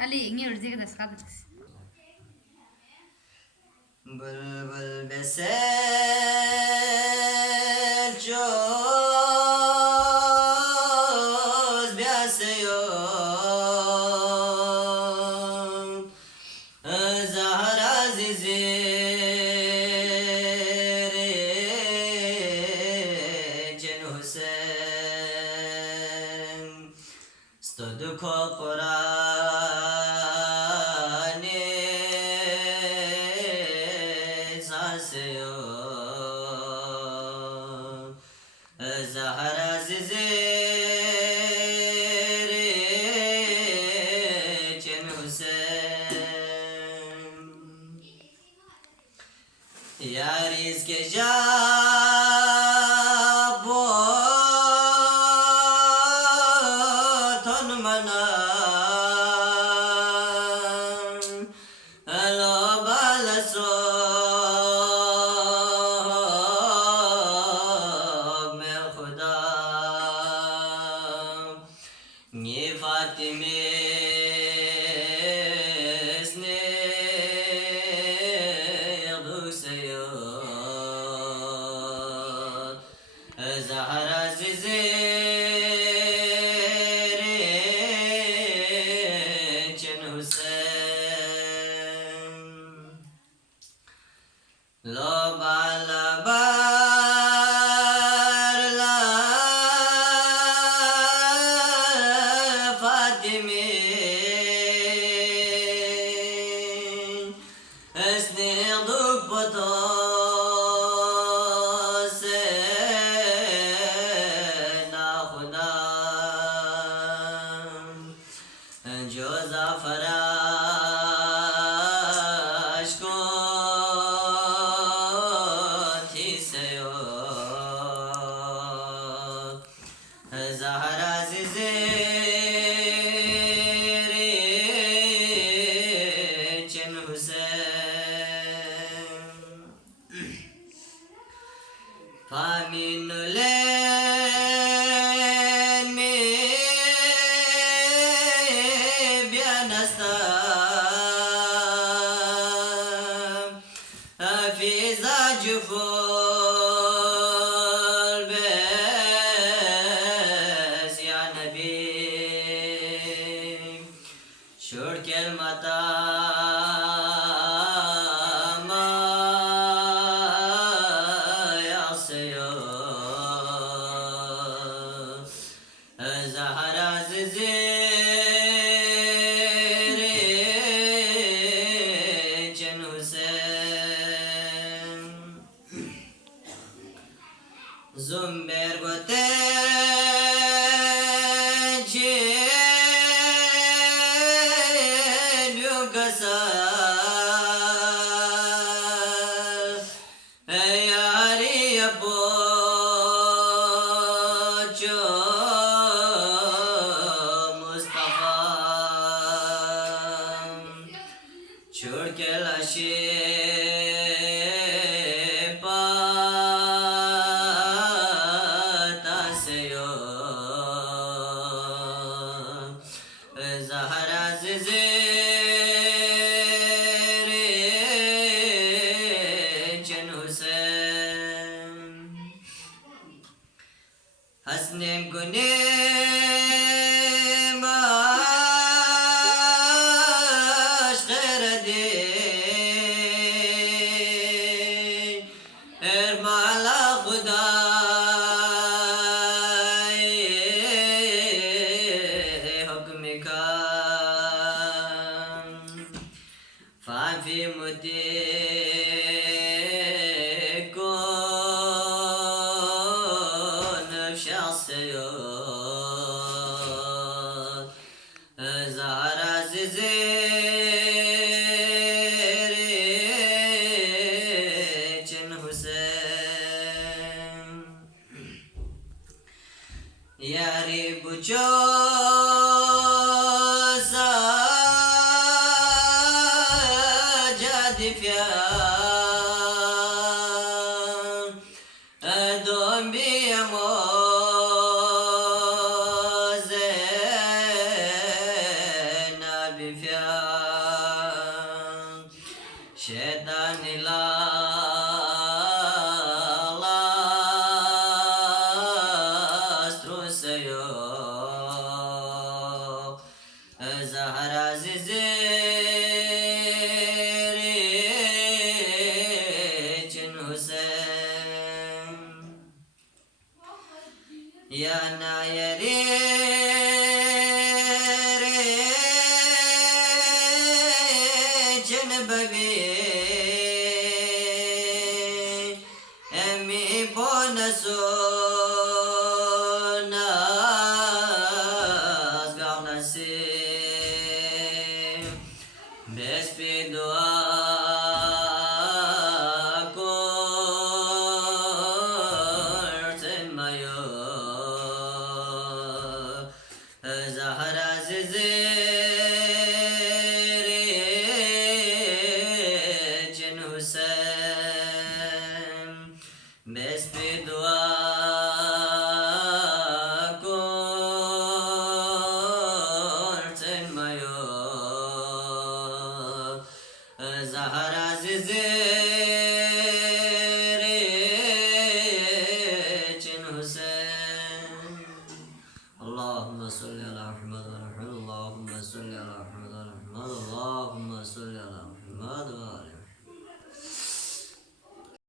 Ali, ingin urut kita sekarang. بلبل بسل جوز بیاسیون زهر عزیزی جن حسین استدکو قرآنی زهر عزیزی چن حسین یاریز که جابو تن منم الو بالسو زهر عزیزی چن حسین لبا لبا فاطمی اسنیدوک بطا زهر عزیزی چن حسین فامین لین می بیانستم فیضا جفول بس یا نبی شور کلمتا ما یعصیو زهر عزیزی چن حسین زنبیر گوته छोड़ के लाशें पाता से यो ज़हर अज़ीज़े चन हुसैन हसने गुने فافي متيكو نفش السيوط زهر عزيزي چن حسين ياري بوچو دوم بیاموزه mayo Zahra zizere Cin Hüseyin Ya nayere Cin bebi Emi bonasona Asgarnasim Bespi dua Korten mayo Zahra zizere Cin Hüseyin Bespi dua Korten mayo Zahra zizere Cin Hüseyin Allahümme salli ala Muhammed ve ala Muhammed Allahümme salli ala Muhammed ve ala Muhammed Allahümme salli ala Muhammed ve ala